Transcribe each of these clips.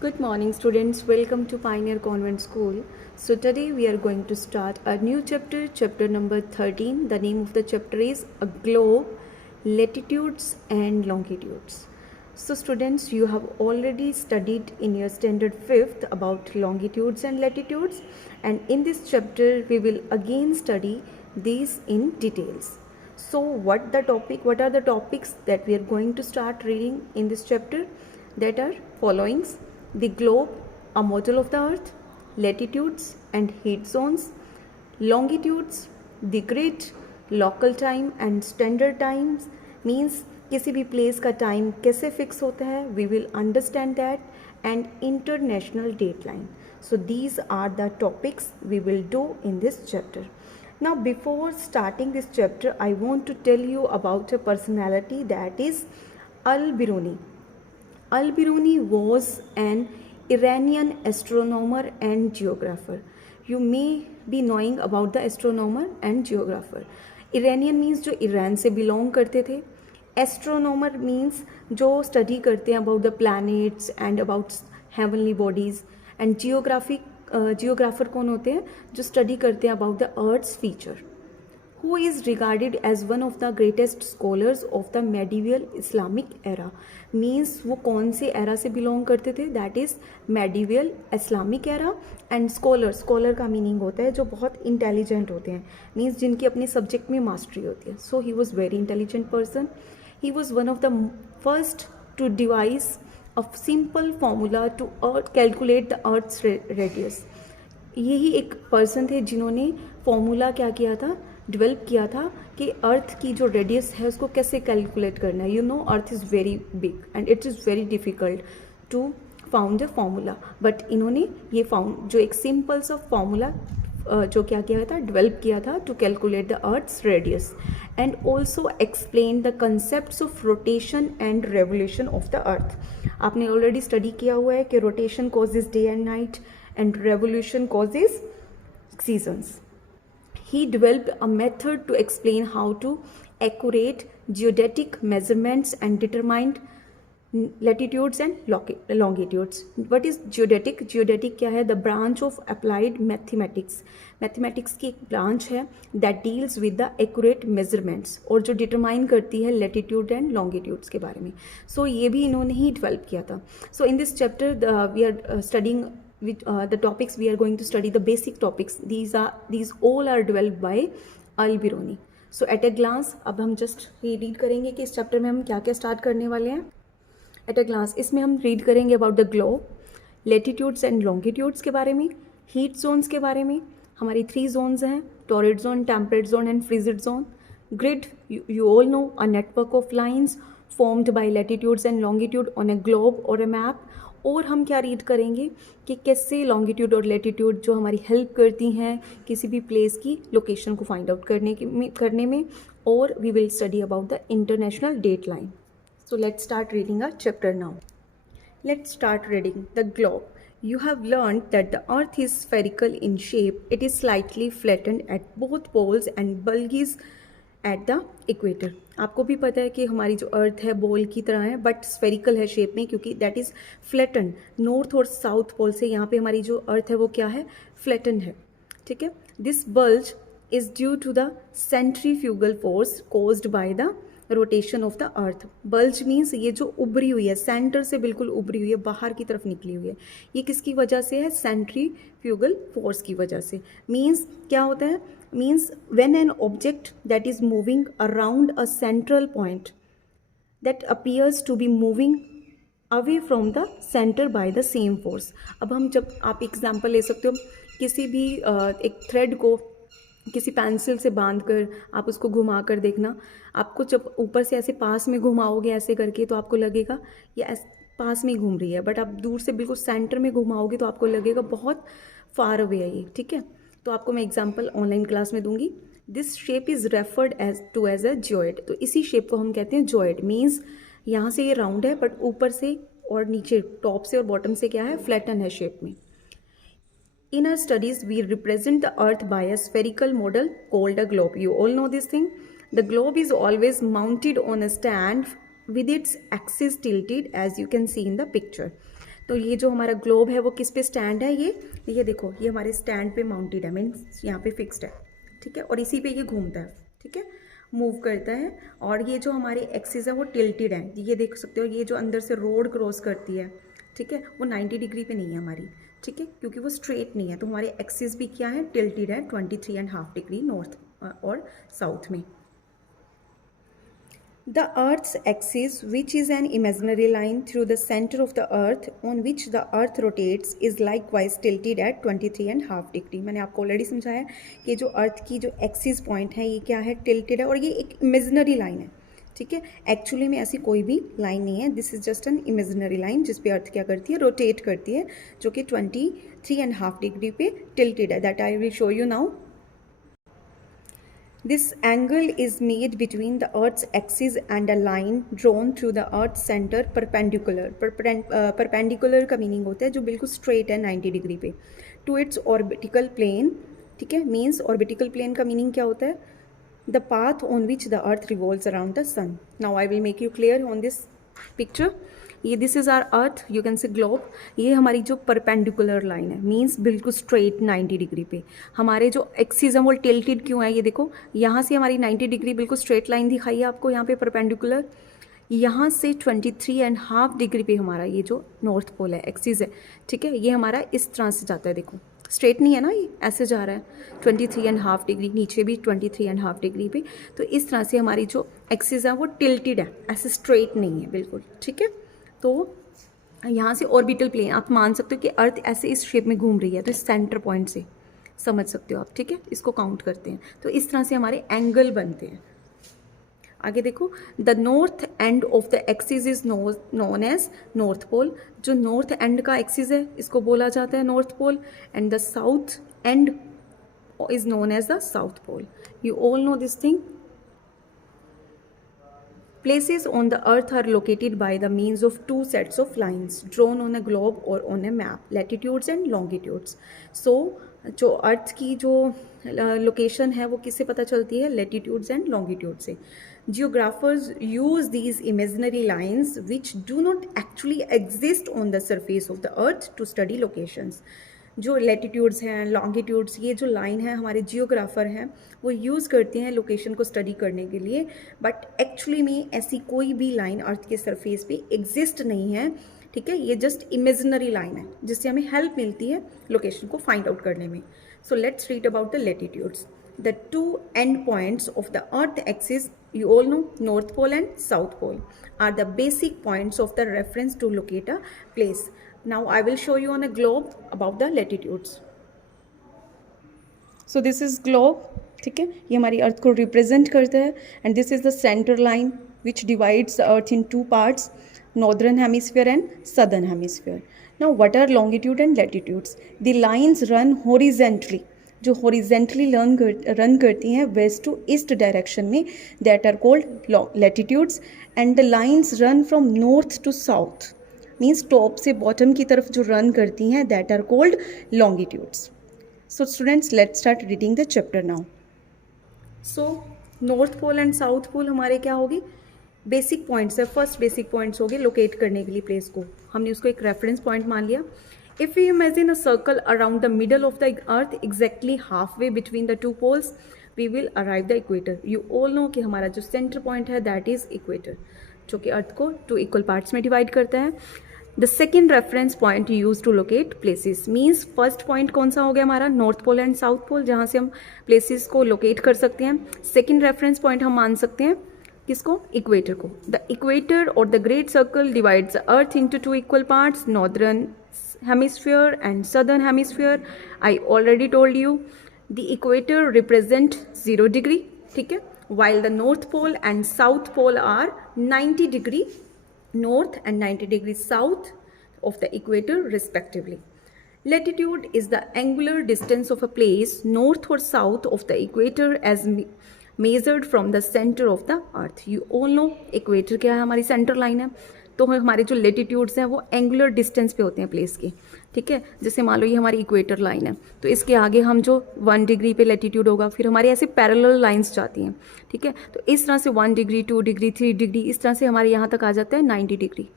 Good morning, students. Welcome to Pioneer Convent School. So, today we are going to start a new chapter, chapter number 13. The name of the chapter is A Globe, Latitudes and Longitudes. So, students, you have already studied in your standard 5th about longitudes and latitudes, and in this chapter, we will again study these in details. So, what are the topics that we are going to start reading in this chapter? That are followings: the globe, a model of the earth; latitudes and heat zones; longitudes, the grid; local time and standard times means किसी भी place का time कैसे fix होता है, we will understand that; and international date line. So these are the topics we will do in this chapter. Now before starting this chapter, I want to tell you about a personality, that is Al-Biruni. Al-Biruni was an Iranian astronomer and geographer. You may be knowing about the astronomer and geographer. Iranian means जो Iran से belong करते थे. Astronomer means जो study करते हैं about the planets and about heavenly bodies. And geographer कौन होते हैं? जो स्टडी करते हैं about the earth's feature. Who is regarded as one of the greatest scholars of the medieval Islamic era. Means वो कौन से era से belong करते थे? That is medieval Islamic era. And scholar का meaning होता है जो बहुत intelligent होते हैं, means जिनकी अपने subject में mastery होती है. So he was very intelligent person. He was one of the first to devise a simple formula to calculate the earth's radius. यही एक पर्सन थे जिन्होंने फॉर्मूला क्या किया था, डेवलप किया था कि अर्थ की जो रेडियस है उसको कैसे कैलकुलेट करना है. You know earth is very big and it is very difficult to found a formula, but इन्होंने ये जो एक सिंपल सा फार्मूला जो क्या किया था, डेवलप किया था to calculate the earth's radius, and also explain the concept of rotation and revolution of the earth. आपने ऑलरेडी स्टडी किया हुआ है कि rotation causes day and night and revolution causes seasons. He developed a method to explain how to accurate geodetic measurements and determine latitudes and longitudes. What is geodetic? Geodetic क्या है? The branch of applied mathematics. Mathematics की एक branch है that deals with the accurate measurements और जो determine करती है latitude and longitudes के बारे में. So ये भी इन्होंने ही develop किया था. So in this chapter we are studying with the topics we are going to study, the basic topics. These all are developed by Al-Biruni. So at a glance अब हम just रीड करेंगे कि इस chapter में हम क्या क्या start करने वाले हैं. एट अ ग्लांस इसमें हम रीड करेंगे about the globe, latitudes and longitudes के बारे में, हीट जोन्स के बारे में. हमारी 3 जोन्स हैं, torrid zone, temperate zone and frigid zone. Grid, you all know, a network of lines formed by latitudes and longitude on a globe or a map. और हम क्या रीड करेंगे कि कैसे लॉन्गिट्यूड और लेटीट्यूड जो हमारी हेल्प करती हैं किसी भी प्लेस की लोकेशन को फाइंड आउट करने में. और we will study about the international date line. So let's start reading a chapter now. Let's start reading the globe. You have learned that the earth is spherical in shape. It is slightly flattened at both poles and bulges at the equator. आपको भी पता है कि हमारी जो अर्थ है ball की तरह है, बट स्फेरिकल है शेप में, क्योंकि दैट इज़ फ्लैटन. नॉर्थ और साउथ पोल से यहाँ पे हमारी जो अर्थ है वो क्या है, फ्लैटन है. ठीक है. This bulge is due to the centrifugal force caused by the rotation of the earth. Bulge means ये जो उभरी हुई है, सेंटर से बिल्कुल उभरी हुई है, बाहर की तरफ निकली हुई है, ये किसकी वजह से है, सेंट्रीफ्यूगल फोर्स की वजह से. मीन्स क्या होता है, means when an object that is moving around a central point that appears to be moving away from the centre by the same force. अब हम जब आप एग्जाम्पल ले सकते हो, किसी भी एक थ्रेड को किसी पेंसिल से बांध कर आप उसको घुमा कर देखना. आपको जब ऊपर से ऐसे पास में घुमाओगे ऐसे करके तो आपको लगेगा ये पास में ही घूम रही है, बट आप दूर से बिल्कुल सेंटर में घुमाओगे तो आपको लगेगा बहुत फार अवे है ये. ठीक है. तो आपको मैं एग्जांपल ऑनलाइन क्लास में दूंगी. This shape is referred as a joid. तो इसी शेप को हम कहते हैं जॉइड. मीन्स यहाँ से ये राउंड है बट ऊपर से और नीचे टॉप से और बॉटम से क्या है, फ्लैटन है शेप में. In our studies, we represent the earth by a spherical model called a globe. You all know this thing. The globe is always mounted on a stand with its axis tilted, as you can see in the picture. तो ये जो हमारा globe है वो किस पे stand है, ये देखो, ये हमारे स्टैंड पे माउंटेड है, मीन्स यहाँ पे फिक्स्ड है, ठीक है, और इसी पे ये घूमता है, ठीक है, मूव करता है। और ये जो हमारी एक्सिस है वो टिल्टेड है, ये देख सकते हो, ये जो अंदर से रोड क्रॉस करती है, ठीक है, वो 90 डिग्री पे नहीं है हमारी, ठीक है, क्योंकि वो स्ट्रेट नहीं है, तो हमारे एक्सिस भी क्या है, टिल्टेड है 23.5 डिग्री नॉर्थ और साउथ में। The Earth's axis, which is an imaginary line through the center of the Earth on which the Earth rotates, is likewise tilted at 23.5 degree. मैंने आपको ऑलरेडी समझाया कि जो अर्थ की जो एक्सिस पॉइंट है ये क्या है, टिल्टेड है, और ये एक इमेजिनरी लाइन है, ठीक है, एक्चुअली में ऐसी कोई भी लाइन नहीं है, this is just an imaginary line जिस पे अर्थ क्या करती है, रोटेट करती है, जो कि 23.5 डिग्री पे टिल्टेड है। That I will show you now. This angle is made between the Earth's axis and a line drawn through the Earth's center perpendicular. Perpendicular का मीनिंग होता है जो बिल्कुल स्ट्रेट है 90 डिग्री पे, टू इट्स ऑर्बिटिकल प्लेन, ठीक है, मीन्स ऑर्बिटिकल प्लेन का मीनिंग क्या होता है, the path on which the earth revolves around the sun. Now I will make you clear on this picture. ये this is our earth, you can say globe, ये हमारी जो perpendicular line है, means बिल्कुल straight 90 degree पे। हमारे जो axis है वो टिल्टेड क्यों है, ये देखो, यहाँ से हमारी 90 डिग्री बिल्कुल स्ट्रेट लाइन दिखाई है आपको यहाँ पे परपेंडिकुलर, यहाँ से 23.5 डिग्री पे हमारा ये जो नॉर्थ पोल है, एक्सिस है, ठीक है, ये हमारा इस तरह से जाता है, देखो स्ट्रेट नहीं है ना, ये ऐसे जा रहा है 23.5 डिग्री, नीचे भी 23.5 डिग्री पे, तो इस तरह से हमारी जो एक्सिस है वो टिल्टेड है, ऐसे स्ट्रेट नहीं है बिल्कुल, ठीक है। तो यहाँ से ऑर्बिटल प्लेन आप मान सकते हो कि अर्थ ऐसे इस शेप में घूम रही है, तो इस सेंटर पॉइंट से समझ सकते हो आप, ठीक है, इसको काउंट करते हैं, तो इस तरह से हमारे एंगल बनते हैं। आगे देखो, the north end of the axis is known as north pole, जो नॉर्थ एंड का एक्सिस है इसको बोला जाता है north pole, and the south end is known as the south pole. You all know this thing. Places on the earth are located by the means of two sets of lines drawn on a globe or on a map, latitudes and longitudes. So जो अर्थ की जो location है वो किससे पता चलती है, latitudes and longitude से। Geographers use these imaginary lines which do not actually exist on the surface of the earth to study locations. जो लेटीट्यूड्स हैं, लॉन्गिट्यूड्स, ये जो लाइन है हमारे जियोग्राफर हैं वो यूज़ करते हैं लोकेशन को स्टडी करने के लिए, बट एक्चुअली में ऐसी कोई भी लाइन अर्थ के सरफेस पे एग्जिस्ट नहीं है, ठीक है, ये जस्ट इमेजिनरी लाइन है जिससे हमें हेल्प मिलती है लोकेशन को फाइंड आउट करने में। So let's read about the latitudes. The two and points of the earth axis, you all know, North Pole and South Pole, are the basic points of the reference to locate a place. Now I will show you on a globe about the latitudes. So this is globe, ठीक है, ये हमारी अर्थ को represent करता है, and this is the centre line which divides the earth in two parts, northern hemisphere and southern hemisphere. Now what are longitude and latitudes? The lines run horizontally, जो horizontally run करती हैं west to east direction में, that are called latitudes. And the lines run from north to south, means top से bottom की तरफ जो run करती हैं, that are called longitudes. So students, let's start reading the chapter now. So north pole and south pole हमारे क्या होगी, basic points है. फर्स्ट बेसिक पॉइंट्स हो गए लोकेट करने के लिए प्लेस को, हमने उसको एक रेफरेंस पॉइंट मान लिया. If we imagine a circle around the middle of the earth exactly halfway between the two poles, we will arrive the equator. You all know कि हमारा जो center point है that is equator, जो कि अर्थ को two equal parts में divide करता है. The second reference point used to locate places means first point कौन सा हो गया हमारा, north pole and south pole, जहाँ से हम places को locate कर सकते हैं. second reference point हम मान सकते हैं किसको, इक्वेटर को. The equator or the great circle divides the earth into two equal parts, northern hemisphere and southern hemisphere. I already told you the equator represent 0 degree, ठीक है, while the north pole and south pole are 90 degree north and 90 degree south of the equator respectively. Latitude is the angular distance of a place north or south of the equator as measured from the center of the earth. You all know equator क्या है, हमारी centre line है, तो हमारे जो latitudes हैं वो angular distance पे होते हैं प्लेस के, ठीक है. जैसे मान लो ये हमारी इक्वेटर लाइन है, तो इसके आगे हम जो 1 डिग्री पे लेटीट्यूड होगा, फिर हमारी ऐसे पैरेलल लाइंस जाती हैं, ठीक है. तो इस तरह से 1 डिग्री 2 डिग्री 3 डिग्री इस तरह से हमारे यहाँ तक आ जाता है 90 डिग्री.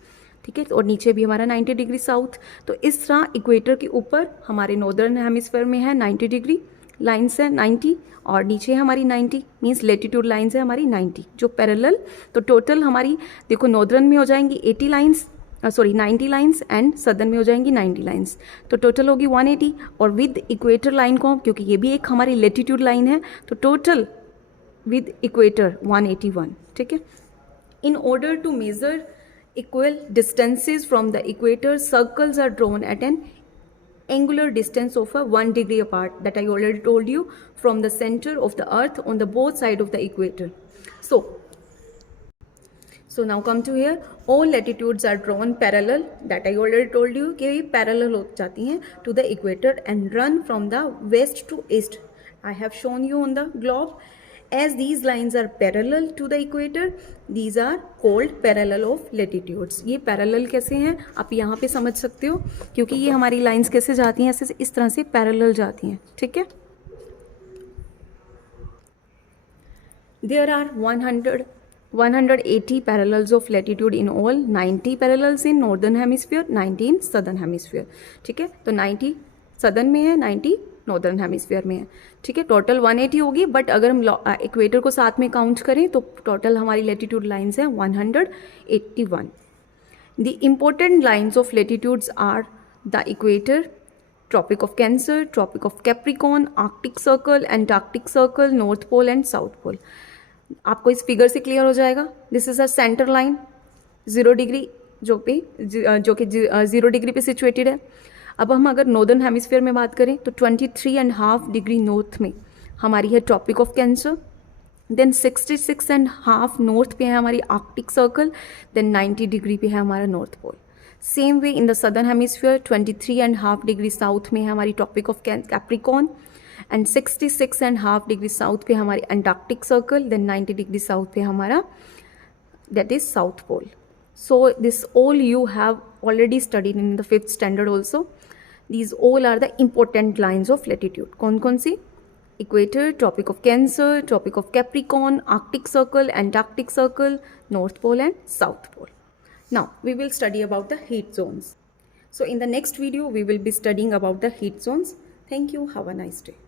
ठीक है, और नीचे भी हमारा 90 डिग्री साउथ। तो इस तरह इक्वेटर के ऊपर हमारे नॉर्दर्न हेमिस्फीयर में है 90 डिग्री लाइन्स है 90, और नीचे है हमारी 90 मीन्स लेटीट्यूड लाइन्स है हमारी 90 जो पैरेलल। तो टोटल हमारी देखो नॉर्दर्न में हो जाएंगी 80 लाइन्स, 90 लाइन्स, एंड सदर्न में हो जाएंगी 90 लाइन्स। तो टोटल होगी 180, और विद इक्वेटर लाइन को, क्योंकि ये भी एक हमारी लेटीट्यूड लाइन है, तो टोटल विद इक्वेटर 181। ठीक है, in order to measure equal distances from the equator, circles are drawn at an angular distance of 1 degree apart, that I already told you, from the center of the earth on the both side of the equator. So now come to here, all latitudes are drawn parallel, that I already told you कि ये parallel हो जाती हैं to the equator and run from the west to east. I have shown you on the globe. As these lines are parallel to the equator, these are called parallel of latitudes. ये parallel कैसे हैं आप यहाँ पे समझ सकते हो, क्योंकि ये हमारी लाइंस कैसे जाती हैं, ऐसे इस तरह से parallel जाती हैं। ठीक है, there are 180 parallels of latitude in all, 90 parallels in northern hemisphere, 90 in southern hemisphere. ठीक है, तो 90 सदर्न में है, 90 नॉर्दर्न हेमिस्फीयर में है। ठीक है, टोटल 180 होगी, बट अगर हम इक्वेटर को साथ में काउंट करें तो टोटल हमारी लेटीट्यूड लाइंस हैं 181। The important lines of latitudes are the equator, tropic of Cancer, tropic of Capricorn, Arctic circle, Antarctic circle, north pole and south pole. आपको इस फिगर से क्लियर हो जाएगा। This is a centre line 0 degree जो कि 0 degree पे situated है। अब हम अगर नॉर्दर्न हेमिस्फीयर में बात करें तो 23.5 डिग्री नॉर्थ में हमारी है tropic of Cancer, then 66.5 north पे है हमारी आर्कटिक सर्कल, देन 90 डिग्री पे है हमारा north pole. Same way in the southern hemisphere 23.5 degree south में है हमारी tropic of Capricorn, and 66.5 degree south पे हमारी Antarctic circle, then 90 degree south पे हमारा that is south pole. So this all you have already studied in the 5th standard also. These all are the important lines of latitude. कौन सी? Equator, Tropic of Cancer, Tropic of Capricorn, Arctic Circle, Antarctic Circle, North Pole and South Pole. Now we will study about the heat zones. So in the next video we will be studying about the heat zones. Thank you. Have a nice day.